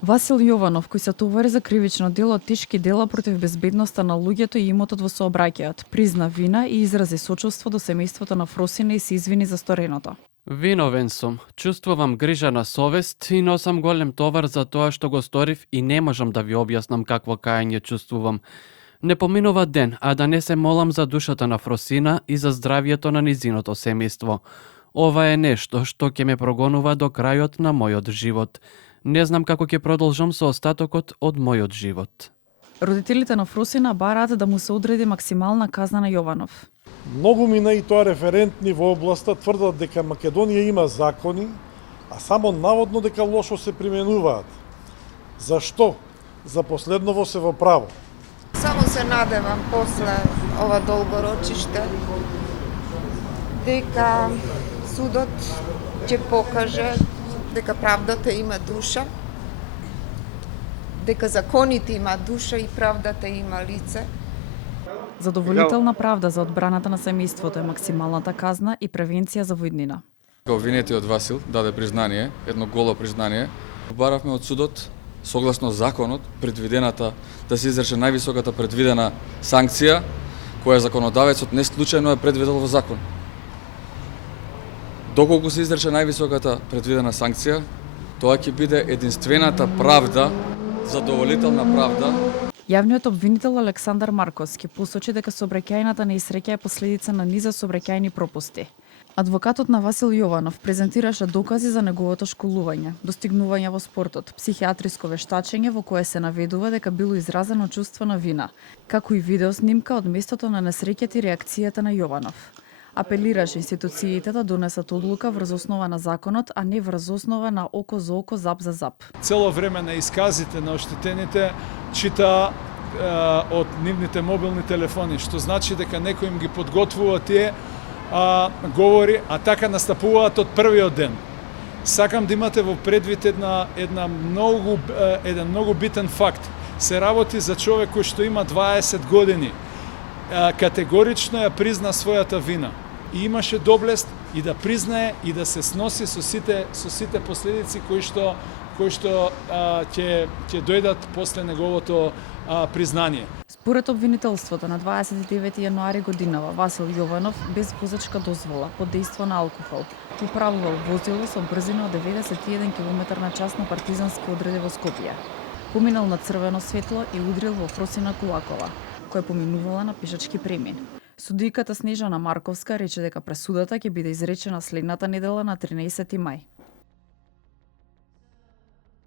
Васил Јованов, кој се товари за кривично дело од тешки дела против безбедноста на луѓето и имотот во сообраќајот, призна вина и изрази сочувство до семејството на Фросина и се извини за стореното. Виновен сум, чувствувам грижа на совест и носам голем товар за тоа што го сторив и не можам да ви објаснам какво кајање чувствувам. Не поминува ден, а да не се молам за душата на Фросина и за здравието на низиното семејство. Ова е нешто што ќе ме прогонува до крајот на мојот живот. Не знам како ќе продолжам со остатокот од мојот живот. Родителите на Фросина бараат да му се одреди максимална казна на Јованов. Многу мина и тоа референтни во областа тврдат дека Македонија има закони, а само наводно дека лошо се применуваат. Зашто? За последново се во право. Само се надевам после ова долго рочиште дека судот ќе покаже дека правдата има душа, дека законите има душа и правдата има лице. Задоволителна правда за одбраната на семејството е максималната казна и превенција за војнина. Обвинетиот Васил даде признание, едно голо признание. Баравме од судот, согласно законот, предвидената да се изрече највисоката предвидена санкција, која законодавецот не случајно е предвидел во закон. Доколку се изрече највисоката предвидена санкција, тоа ќе биде единствената правда, задоволителна правда. Јавниот обвинител Александар Марковски посочи дека сообраќајната несреќа е последица на низа сообраќајни пропусти. Адвокатот на Васил Јованов презентираше докази за неговото школување, достигнување во спортот, психијатриско вештачење во кое се наведува дека било изразено чувство на вина, како и видеоснимка од местото на несреќата и реакцијата на Јованов. Апелираше институциите да донесат одлука врз основа на законот, а не врз основа на око за око, зап за зап. Цело време на исказите на оштетените чита од нивните мобилни телефони, што значи дека некој им ги подготвува тие говори, а така настапуваат од првиот ден. Сакам да имате во предвид еден многу битен факт. Се работи за човек кој што има 20 години. Категорично ја призна својата вина и имаше доблест и да признае и да се сноси со сите последици кои што ќе дојдат после неговото признание. Според обвинителството на 29 јануари годинава Васил Јованов без возачка дозвола под дејство на алкохол управувал возило со брзина од 91 км/ч на партизански одреди во Скопје. Поминал на црвено светло и удрил во Фросина Кулакова, која поминувала на пешачки премин. Судијката Снежана Марковска рече дека пресудата ќе биде изречена следната недела на 13 мај.